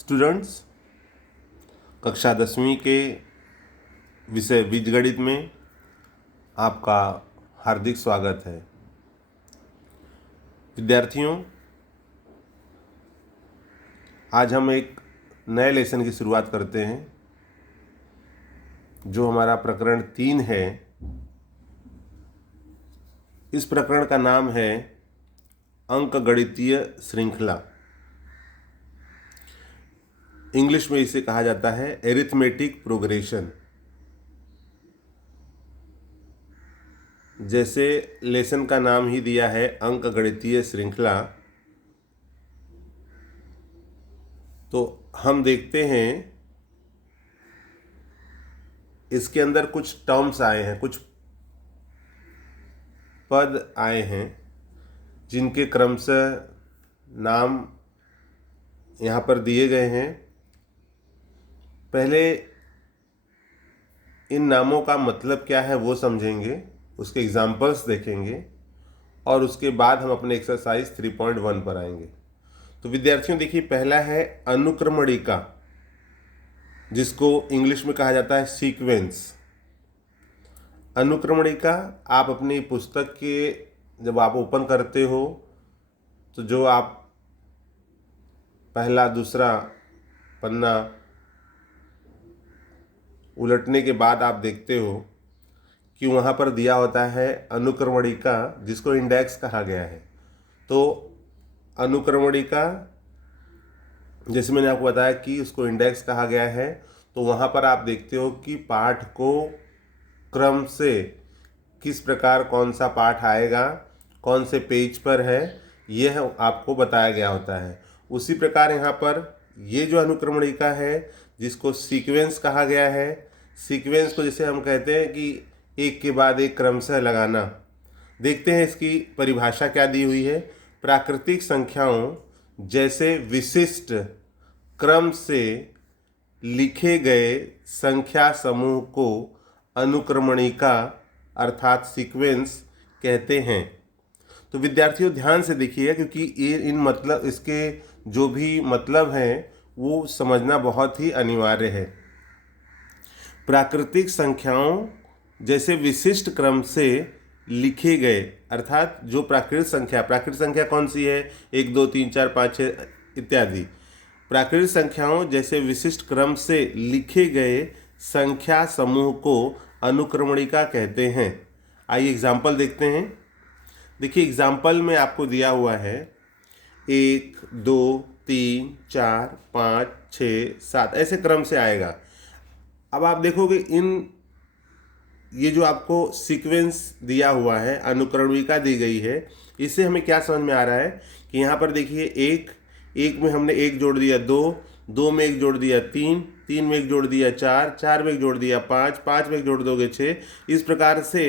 Students, कक्षा 10वीं के विषय बीजगणित में आपका हार्दिक स्वागत है। विद्यार्थियों, आज हम एक नए लेसन की शुरुआत करते हैं जो हमारा प्रकरण 3 है। इस प्रकरण का नाम है अंकगणितीय श्रृंखला। इंग्लिश में इसे कहा जाता है एरिथमेटिक प्रोग्रेशन। जैसे लेसन का नाम ही दिया है अंकगणितीय श्रृंखला, तो हम देखते हैं इसके अंदर कुछ टर्म्स आए हैं, कुछ पद आए हैं जिनके क्रमशः नाम यहाँ पर दिए गए हैं। पहले इन नामों का मतलब क्या है वो समझेंगे, उसके एग्जाम्पल्स देखेंगे और उसके बाद हम अपने एक्सरसाइज 3.1 पर आएंगे। तो विद्यार्थियों देखिए, पहला है अनुक्रमणिका, जिसको इंग्लिश में कहा जाता है सीक्वेंस। अनुक्रमणिका आप अपनी पुस्तक के जब आप ओपन करते हो तो जो आप पहला दूसरा पन्ना उलटने के बाद आप देखते हो कि वहाँ पर दिया होता है अनुक्रमणिका, जिसको इंडेक्स कहा गया है। तो अनुक्रमणिका, जैसे मैंने आपको बताया कि उसको इंडेक्स कहा गया है, तो वहाँ पर आप देखते हो कि पाठ को क्रम से किस प्रकार कौन सा पाठ आएगा, कौन से पेज पर है, यह आपको बताया गया होता है। उसी प्रकार यहाँ पर ये जो अनुक्रमणिका है जिसको सीक्वेंस कहा गया है, सीक्वेंस को जैसे हम कहते हैं कि एक के बाद एक क्रमशः लगाना। देखते हैं इसकी परिभाषा क्या दी हुई है। प्राकृतिक संख्याओं जैसे विशिष्ट क्रम से लिखे गए संख्या समूह को अनुक्रमणिका अर्थात सीक्वेंस कहते हैं। तो विद्यार्थियों ध्यान से देखिए, क्योंकि ये मतलब इसके जो भी मतलब हैं वो समझना बहुत ही अनिवार्य है। प्राकृतिक संख्याओं जैसे विशिष्ट क्रम से लिखे गए, अर्थात जो प्राकृतिक संख्या कौन सी है, 1 2 3 4 5 6 इत्यादि। प्राकृतिक संख्याओं जैसे विशिष्ट क्रम से लिखे गए संख्या समूह को अनुक्रमणिका कहते हैं। आइए एग्जाम्पल देखते हैं। देखिए एग्जाम्पल में आपको दिया हुआ है 1 2 3 4 5 6 7, ऐसे क्रम से आएगा। अब आप देखोगे ये जो आपको सीक्वेंस दिया हुआ है, अनुक्रमणिका दी गई है, इससे हमें क्या समझ में आ रहा है कि यहाँ पर देखिए एक में हमने 1 जोड़ दिया 2 में 1 जोड़ दिया 3 में 1 जोड़ दिया 4 में 1 जोड़ दिया 5 में 1 जोड़ दोगे 6। इस प्रकार से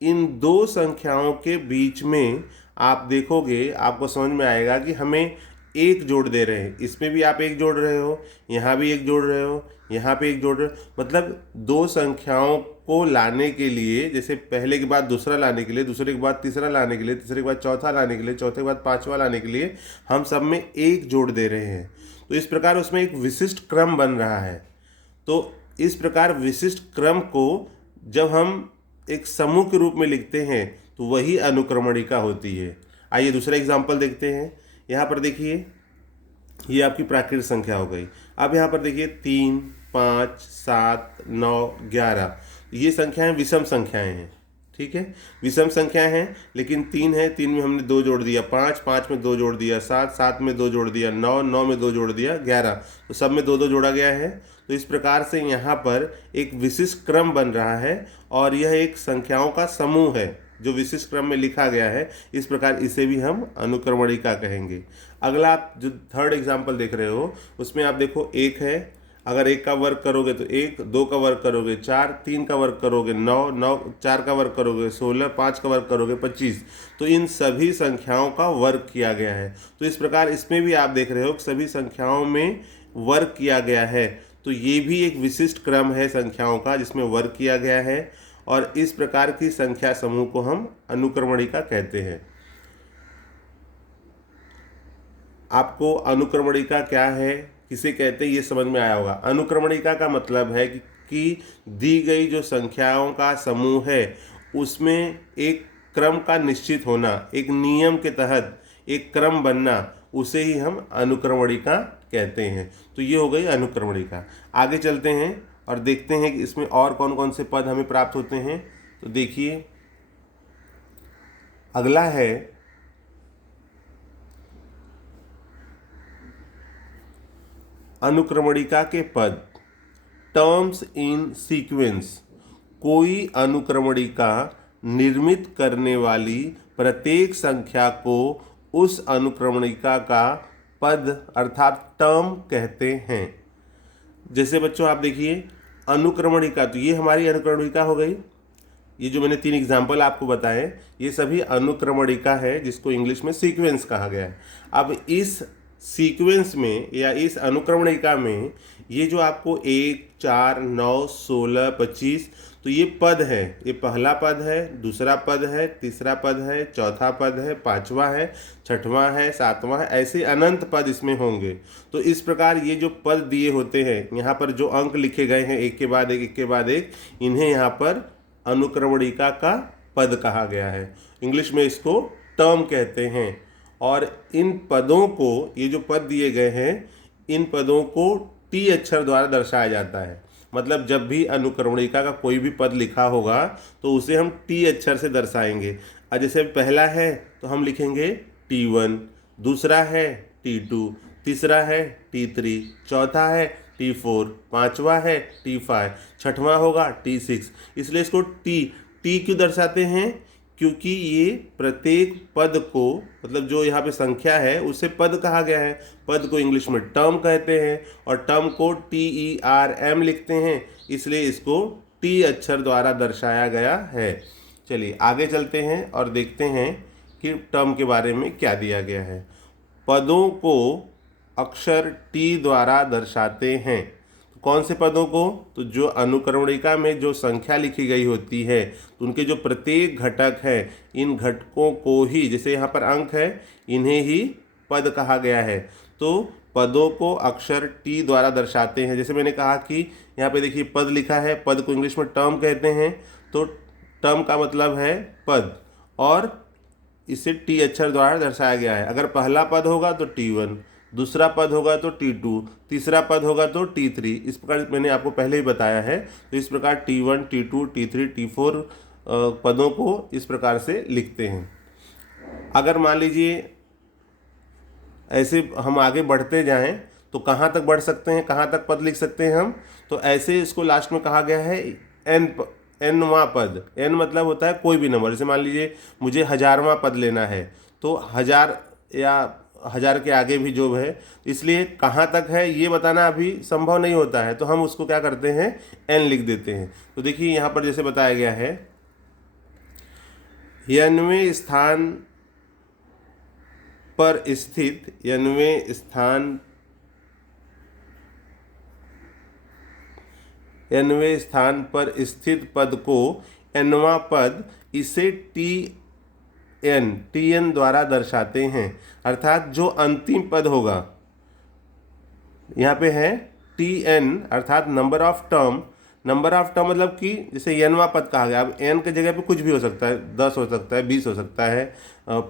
इन दो संख्याओं के बीच में आप देखोगे, आपको समझ में आएगा कि हमें 1 जोड़ दे रहे हैं। इसमें भी आप 1 जोड़ रहे हो, यहाँ भी 1 जोड़ रहे हो, यहाँ पे 1 जोड़ रहे हो। मतलब दो संख्याओं को लाने के लिए, जैसे पहले के बाद दूसरा लाने के लिए, दूसरे के बाद तीसरा लाने के लिए, तीसरे के बाद चौथा लाने के लिए, चौथे के बाद पांचवा लाने के लिए हम सब में 1 जोड़ दे रहे हैं। तो इस प्रकार उसमें एक विशिष्ट क्रम बन रहा है। तो इस प्रकार विशिष्ट क्रम को जब हम एक समूह के रूप में लिखते हैं तो वही अनुक्रमणिका होती है। आइए दूसरा एग्जाम्पल देखते हैं। यहाँ पर देखिए, ये आपकी प्राकृतिक संख्या हो गई। अब यहाँ पर देखिए 3 5 7 9 11, ये संख्याएं विषम संख्याएं हैं। ठीक है, विषम संख्याएं हैं, लेकिन 3 है, 3 में हमने 2 जोड़ दिया 5 में 2 जोड़ दिया 7 में 2 जोड़ दिया 9 में 2 जोड़ दिया 11, तो सब में 2 जोड़ा गया है। तो इस प्रकार से यहाँ पर एक विशिष्ट क्रम बन रहा है और यह एक संख्याओं का समूह है जो विशिष्ट क्रम में लिखा गया है। इस प्रकार इसे भी हम अनुक्रमणिका कहेंगे। अगला आप जो थर्ड एग्जाम्पल देख रहे हो उसमें आप देखो 1 है, अगर 1 का वर्ग करोगे तो 1, 2 का वर्ग करोगे 4, 3 का वर्ग करोगे 9, 4 का वर्ग करोगे 16, 5 का वर्ग करोगे 25। तो इन सभी संख्याओं का वर्ग किया गया है। तो इस प्रकार इसमें भी आप देख रहे हो कि सभी संख्याओं में वर्ग किया गया है। तो ये भी एक विशिष्ट क्रम है संख्याओं का जिसमें वर्ग किया गया है, और इस प्रकार की संख्या समूह को हम अनुक्रमणिका कहते हैं। आपको अनुक्रमणिका क्या है किसे कहते हैं ये समझ में आया होगा। अनुक्रमणिका का मतलब है कि दी गई जो संख्याओं का समूह है उसमें एक क्रम का निश्चित होना, एक नियम के तहत एक क्रम बनना, उसे ही हम अनुक्रमणिका कहते हैं। तो ये हो गई अनुक्रमणिका। आगे चलते हैं और देखते हैं कि इसमें और कौन कौन से पद हमें प्राप्त होते हैं। तो देखिए अगला है अनुक्रमणिका के पद। Terms in sequence. कोई अनुक्रमणिका निर्मित करने वाली प्रत्येक संख्या को उस अनुक्रमणिका का पद अर्थात टर्म कहते हैं। जैसे बच्चों आप देखिए अनुक्रमणिका, तो ये हमारी अनुक्रमणिका हो गई। ये जो मैंने 3 एग्जाम्पल आपको बताए ये सभी अनुक्रमणिका है, जिसको इंग्लिश में सीक्वेंस कहा गया है। अब इस सीक्वेंस में या इस अनुक्रमणिका में ये जो आपको 1, 4, 9, 16, 25, तो ये पद है। ये पहला पद है, दूसरा पद है, तीसरा पद है, चौथा पद है, पांचवा है, छठवां है, सातवां है, ऐसे अनंत पद इसमें होंगे। तो इस प्रकार ये जो पद दिए होते हैं, यहाँ पर जो अंक लिखे गए हैं एक के बाद एक, एक के बाद एक, इन्हें यहाँ पर अनुक्रमणिका का पद कहा गया है। इंग्लिश में इसको टर्म कहते हैं। और इन पदों को, ये जो पद दिए गए हैं, इन पदों को टी अक्षर द्वारा दर्शाया जाता है। मतलब जब भी अनुक्रमणिका का कोई भी पद लिखा होगा तो उसे हम टी अक्षर से दर्शाएंगे। जैसे पहला है तो हम लिखेंगे T1, दूसरा है T2, तीसरा है T3, चौथा है T4, पांचवा है T5, छठवां होगा T6। इसलिए इसको टी क्यों दर्शाते हैं? क्योंकि ये प्रत्येक पद को, मतलब जो यहाँ पे संख्या है उसे पद कहा गया है। पद को इंग्लिश में टर्म कहते हैं और टर्म को TERM लिखते हैं, इसलिए इसको टी अक्षर द्वारा दर्शाया गया है। चलिए आगे चलते हैं और देखते हैं कि टर्म के बारे में क्या दिया गया है। पदों को अक्षर टी द्वारा दर्शाते हैं। कौन से पदों को? तो जो अनुक्रमणिका में जो संख्या लिखी गई होती है तो उनके जो प्रत्येक घटक है, इन घटकों को ही, जैसे यहाँ पर अंक है, इन्हें ही पद कहा गया है। तो पदों को अक्षर टी द्वारा दर्शाते हैं। जैसे मैंने कहा कि यहाँ पे देखिए पद लिखा है, पद को इंग्लिश में टर्म कहते हैं। तो टर्म का मतलब है पद और इसे टी अक्षर द्वारा दर्शाया गया है। अगर पहला पद होगा तो T1, दूसरा पद होगा तो T2, तीसरा पद होगा तो T3। इस प्रकार मैंने आपको पहले ही बताया है। तो इस प्रकार T1, T2, T3, T4 पदों को इस प्रकार से लिखते हैं। अगर मान लीजिए ऐसे हम आगे बढ़ते जाएं तो कहाँ तक बढ़ सकते हैं, कहाँ तक पद लिख सकते हैं हम? तो ऐसे इसको लास्ट में कहा गया है nवां पद। n मतलब होता है कोई भी नंबर। जैसे मान लीजिए मुझे 1000वां पद लेना है, तो 1000 या 1000 के आगे भी जो है, इसलिए कहाँ तक है ये बताना अभी संभव नहीं होता है, तो हम उसको क्या करते हैं, n लिख देते हैं। तो देखिए यहाँ पर जैसे बताया गया है, 90वें स्थान पर स्थित 90वें स्थान पर स्थित पद को nवां पद, इसे TN द्वारा दर्शाते हैं। अर्थात जो अंतिम पद होगा, यहाँ पे है TN अर्थात number of term. Number of term मतलब कि जैसे nवां पद कहा गया। अब n के जगह पे कुछ भी हो सकता है, 10 हो सकता है, 20 हो सकता है,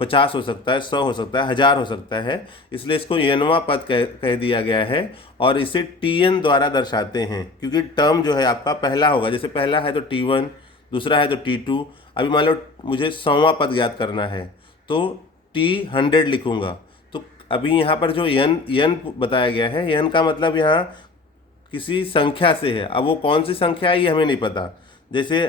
50 हो सकता है, 100 हो सकता है, 1000 हो सकता है। इसलिए इसको nवां पद कह दिया गया है और इसे TN द्वारा दर्शाते हैं, क्योंकि टर्म जो है आपका पहला होगा। जैसे पहला है तो T1, दूसरा है तो T2। अभी मान लो मुझे 100वां पद ज्ञात करना है तो T100 लिखूंगा। तो अभी यहाँ पर जो n बताया गया है, n का मतलब यहाँ किसी संख्या से है। अब वो कौन सी संख्या है ये हमें नहीं पता। जैसे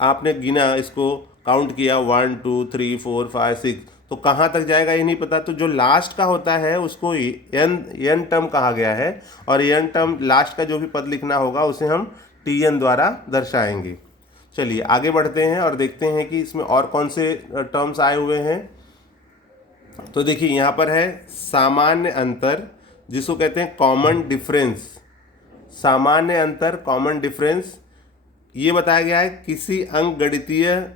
आपने गिना, इसको काउंट किया 1 2 3 4 5 6, तो कहाँ तक जाएगा ये नहीं पता। तो जो लास्ट का होता है उसको n टर्म कहा गया है और n टर्म लास्ट का जो भी पद लिखना होगा उसे हम TN द्वारा दर्शाएंगे। चलिए आगे बढ़ते हैं और देखते हैं कि इसमें और कौन से टर्म्स आए हुए हैं। तो देखिए यहाँ पर है सामान्य अंतर, जिसको कहते हैं कॉमन डिफरेंस। सामान्य अंतर, कॉमन डिफरेंस, ये बताया गया है किसी अंकगणितीय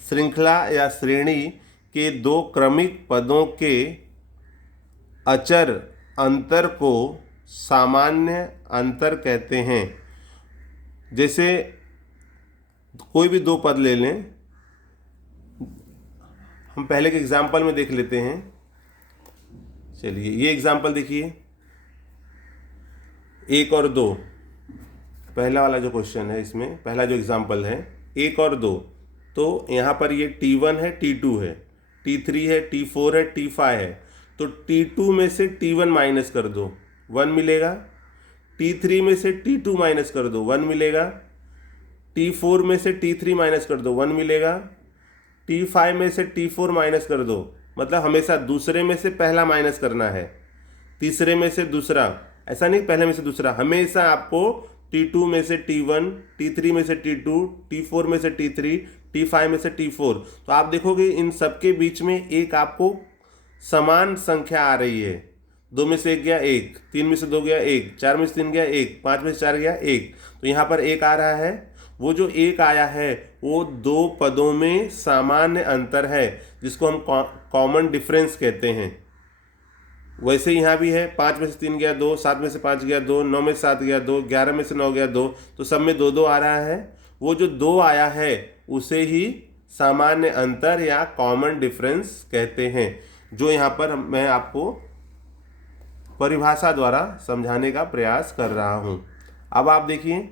श्रृंखला या श्रेणी के दो क्रमिक पदों के अचर अंतर को सामान्य अंतर कहते हैं। जैसे कोई भी दो पद ले लें, हम पहले के एग्जाम्पल में देख लेते हैं। चलिए ये एग्जाम्पल देखिए, 1 और 2, पहला वाला जो क्वेश्चन है, इसमें पहला जो एग्जाम्पल है 1 और 2, तो यहाँ पर ये T1 है, T2 है, T3 है, T4 है, T5 है। तो T2 में से T1 माइनस कर दो, 1 मिलेगा। T3 में से T2 माइनस कर दो, 1 मिलेगा। T4 में से T3 माइनस कर दो, 1 मिलेगा। T5 में से T4 माइनस कर दो, मतलब हमेशा दूसरे में से पहला माइनस करना है, तीसरे में से दूसरा, ऐसा नहीं पहले में से दूसरा, हमेशा आपको T2 में से T1, T3 में से T2, T4 में से T3, T5 में से T4। तो आप देखोगे इन सबके बीच में एक आपको समान संख्या आ रही है। 2 में से 1 गया 1, 3 में से 2 गया 1, 4 में से 3 गया 1, 5 में से 4 गया 1। तो यहाँ पर 1 आ रहा है। वो जो 1 आया है वो दो पदों में सामान्य अंतर है, जिसको हम कॉमन डिफरेंस कहते हैं। वैसे यहाँ भी है, 5 में से 3 गया 2, 7 में से 5 गया 2, 9 में से 7 गया 2, 11 में से 9 गया 2, तो सब में 2-2 आ रहा है। वो जो 2 आया है उसे ही सामान्य अंतर या कॉमन डिफरेंस कहते हैं, जो यहाँ पर मैं आपको परिभाषा द्वारा समझाने का प्रयास कर रहा हूँ। अब आप देखिए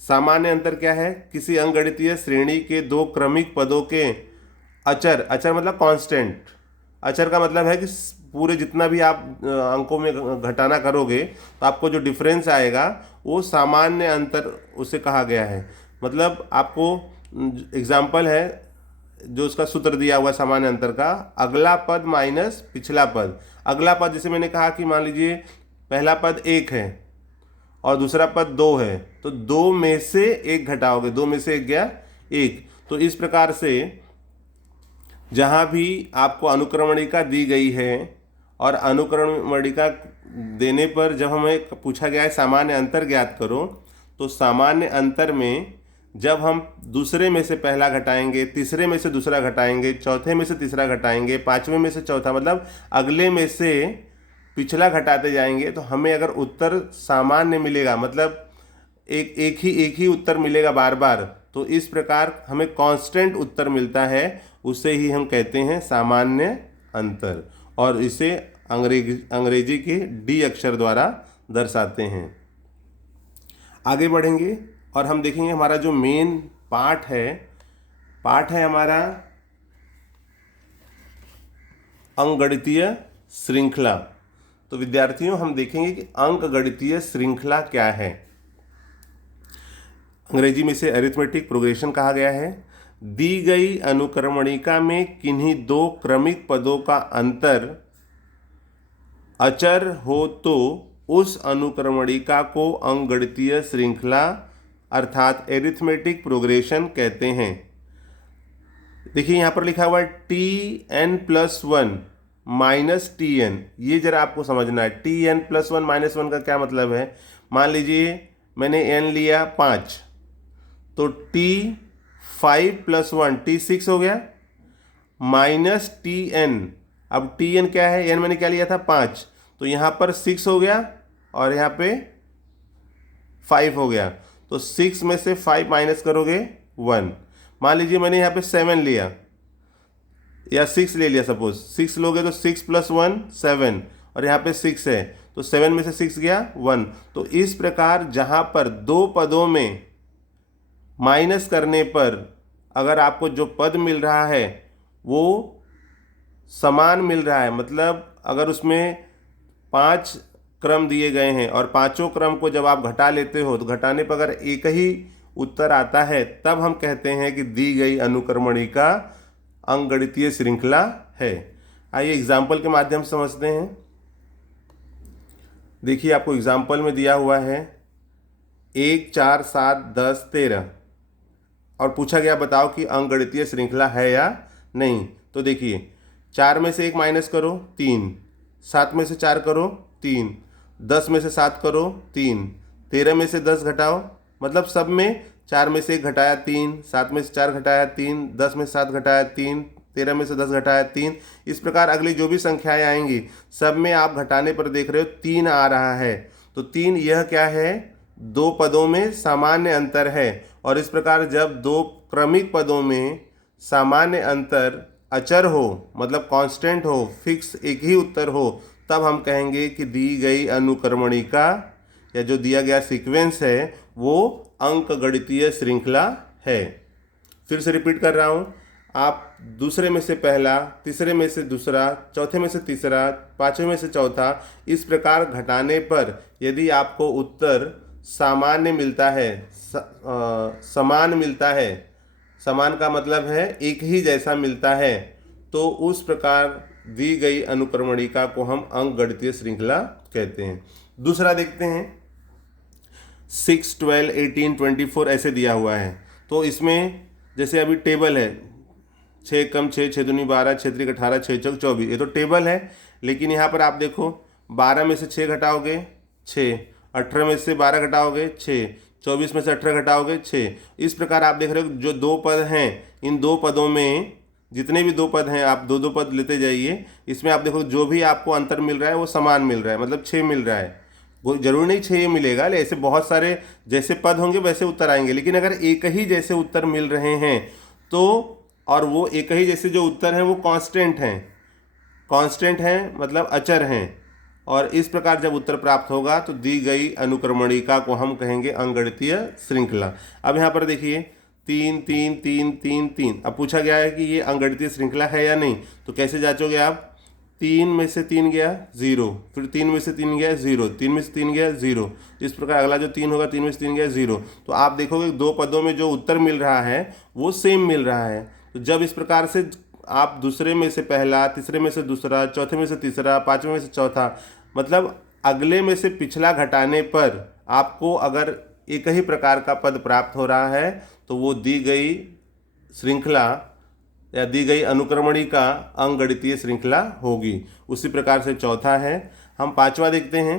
सामान्य अंतर क्या है। किसी अंकगणितीय श्रेणी के दो क्रमिक पदों के अचर, अचर मतलब कांस्टेंट, अचर का मतलब है कि पूरे जितना भी आप अंकों में घटाना करोगे तो आपको जो डिफरेंस आएगा वो सामान्य अंतर उसे कहा गया है। मतलब आपको एग्जाम्पल है जो उसका सूत्र दिया हुआ है सामान्य अंतर का, अगला पद माइनस पिछला पद। अगला पद जैसे मैंने कहा कि मान लीजिए पहला पद 1 है और दूसरा पद 2 है, तो 2 में से 1 घटाओगे, 2 में से 1 गया 1। तो इस प्रकार से जहाँ भी आपको अनुक्रमणिका दी गई है और अनुक्रमणिका देने पर जब हमें पूछा गया है सामान्य अंतर ज्ञात करो, तो सामान्य अंतर में जब हम दूसरे में से पहला घटाएंगे, तीसरे में से दूसरा घटाएंगे, चौथे में से तीसरा घटाएंगे, पांचवें में से चौथा, मतलब अगले में से पिछला घटाते जाएंगे, तो हमें अगर उत्तर सामान्य मिलेगा, मतलब एक ही उत्तर मिलेगा बार बार, तो इस प्रकार हमें कांस्टेंट उत्तर मिलता है, उसे ही हम कहते हैं सामान्य अंतर, और इसे अंग्रेजी के डी अक्षर द्वारा दर्शाते हैं। आगे बढ़ेंगे और हम देखेंगे हमारा जो मेन पार्ट है हमारा अंकगणितीय श्रृंखला। तो विद्यार्थियों हम देखेंगे कि अंकगणितीय श्रृंखला क्या है। अंग्रेजी में इसे अरिथमेटिक प्रोग्रेशन कहा गया है। दी गई अनुक्रमणिका में किन्हीं दो क्रमिक पदों का अंतर अचर हो तो उस अनुक्रमणिका को अंकगणितीय श्रृंखला अर्थात एरिथमेटिक प्रोग्रेशन कहते हैं। देखिए यहाँ पर लिखा हुआ है Tn+1 माइनस Tn, ये जरा आपको समझना है। Tn+1 माइनस 1 का क्या मतलब है। मान लीजिए मैंने n लिया 5, तो T5+1 T6 हो गया, माइनस Tn। अब Tn क्या है, n मैंने क्या लिया था 5, तो यहाँ पर 6 हो गया और यहाँ पे 5 हो गया, तो 6 में से 5 माइनस करोगे 1। मान लीजिए मैंने यहाँ पे 7 लिया या 6 ले लिया, सपोज 6 लोगे तो 6+1 7, और यहाँ पे 6 है तो 7 में से 6 गया 1। तो इस प्रकार जहाँ पर दो पदों में माइनस करने पर अगर आपको जो पद मिल रहा है वो समान मिल रहा है, मतलब अगर उसमें 5 क्रम दिए गए हैं और पांचों क्रम को जब आप घटा लेते हो तो घटाने पर अगर एक ही उत्तर आता है, तब हम कहते हैं कि दी गई अनुक्रमणिका अंकगणितीय श्रृंखला है। आइए एग्जाम्पल के माध्यम से समझते हैं। देखिए आपको एग्जाम्पल में दिया हुआ है 1, 4, 7, 10, 13 और पूछा गया बताओ कि अंकगणितीय श्रृंखला है या नहीं। तो देखिए 4 में से 1 माइनस करो 3, 7 में से 4 करो 3, 10 में से 7 करो 3, 13 में से 10 घटाओ, मतलब सब में 4 में से 1 घटाया 3, 7 में से 4 घटाया 3, 10 में से 7 घटाया 3, 13 में से 10 घटाया 3। इस प्रकार अगली जो भी संख्याएं आएंगी सब में आप घटाने पर देख रहे हो 3 आ रहा है। तो 3 यह क्या है, दो पदों में सामान्य अंतर है। और इस प्रकार जब दो क्रमिक पदों में सामान्य अंतर अचर हो, मतलब कांस्टेंट हो, फिक्स एक ही उत्तर हो, तब हम कहेंगे कि दी गई अनुक्रमणिका या जो दिया गया सीक्वेंस है वो अंकगणितीय श्रृंखला है। फिर से रिपीट कर रहा हूँ, आप दूसरे में से पहला, तीसरे में से दूसरा, चौथे में से तीसरा, पांचवें में से चौथा, इस प्रकार घटाने पर यदि आपको उत्तर सामान्य मिलता है, समान मिलता है, समान का मतलब है एक ही जैसा मिलता है, तो उस प्रकार दी गई अनुक्रमणिका को हम अंकगणितीय श्रृंखला कहते हैं। दूसरा देखते हैं, 6, 12, 18, 24 ऐसे दिया हुआ है। तो इसमें जैसे अभी टेबल है 6 कम 6, 6 दूनी 12, 6 त्रिक 18, 6 चौक 24, ये तो टेबल है। लेकिन यहाँ पर आप देखो 12 में से 6 घटाओगे 6, 18 में से 12 घटाओगे 6, 24 में से 18 घटाओगे 6। इस प्रकार आप देख रहे हो जो दो पद हैं, इन दो पदों में जितने भी दो पद हैं आप दो दो पद लेते जाइए। इसमें आप देखो जो भी आपको अंतर मिल रहा है वो समान मिल रहा है, मतलब 6 मिल रहा है। वो जरूरी नहीं 6 मिलेगा, ऐसे बहुत सारे जैसे पद होंगे वैसे उत्तर आएंगे। लेकिन अगर एक ही जैसे उत्तर मिल रहे हैं तो, और वो एक ही जैसे जो उत्तर हैं वो कांस्टेंट हैं मतलब अचर हैं, और इस प्रकार जब उत्तर प्राप्त होगा तो दी गई अनुक्रमणिका को हम कहेंगे अंकगणितीय श्रृंखला। अब यहाँ पर देखिए 3, 3, 3, 3, 3। अब पूछा गया है कि ये अंकगणितीय श्रृंखला है या नहीं, तो कैसे जांचोगे आप, 3 में से 3 गया 0, फिर 3 में से 3 गया 0, 3 में से 3 गया 0। इस प्रकार अगला जो 3 होगा 3 में से 3 गया 0। तो आप देखोगे दो पदों में जो उत्तर मिल रहा है वो सेम मिल रहा है। तो जब इस प्रकार से आप दूसरे में से पहला, तीसरे में से दूसरा, चौथे में से तीसरा, पाँचवें में से चौथा, मतलब अगले में से पिछला घटाने पर आपको अगर एक ही प्रकार का पद प्राप्त हो रहा है तो वो दी गई श्रृंखला या दी गई अनुक्रमणिका अंकगणितीय श्रृंखला होगी। उसी प्रकार से चौथा है, हम पांचवा देखते हैं,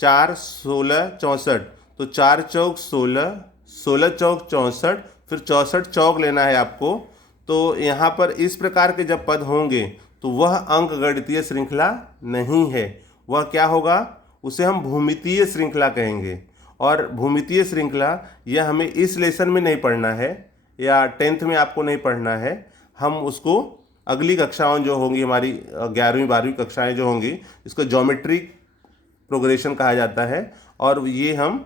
4, 16, 64। तो 4 चौक 16, 16 चौक 64, फिर 64 चौक लेना है आपको। तो यहाँ पर इस प्रकार के जब पद होंगे तो वह अंकगणितीय श्रृंखला नहीं है, वह क्या होगा, उसे हम भूमितीय श्रृंखला कहेंगे। और भूमितीय श्रृंखला यह हमें इस लेसन में नहीं पढ़ना है या 10th में आपको नहीं पढ़ना है, हम उसको अगली कक्षाओं जो होंगी हमारी 11वीं 12वीं कक्षाएं जो होंगी, इसको ज्योमेट्रिक प्रोग्रेशन कहा जाता है। और ये हम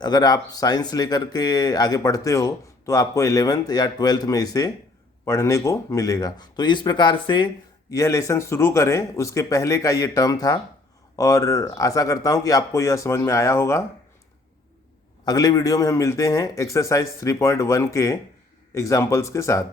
अगर आप साइंस लेकर के आगे पढ़ते हो तो आपको 11th या 12th में इसे पढ़ने को मिलेगा। तो इस प्रकार से यह लेसन शुरू करें, उसके पहले का ये टर्म था, और आशा करता हूँ कि आपको यह समझ में आया होगा। अगले वीडियो में हम मिलते हैं एक्सरसाइज 3.1 के एग्जाम्पल्स के साथ।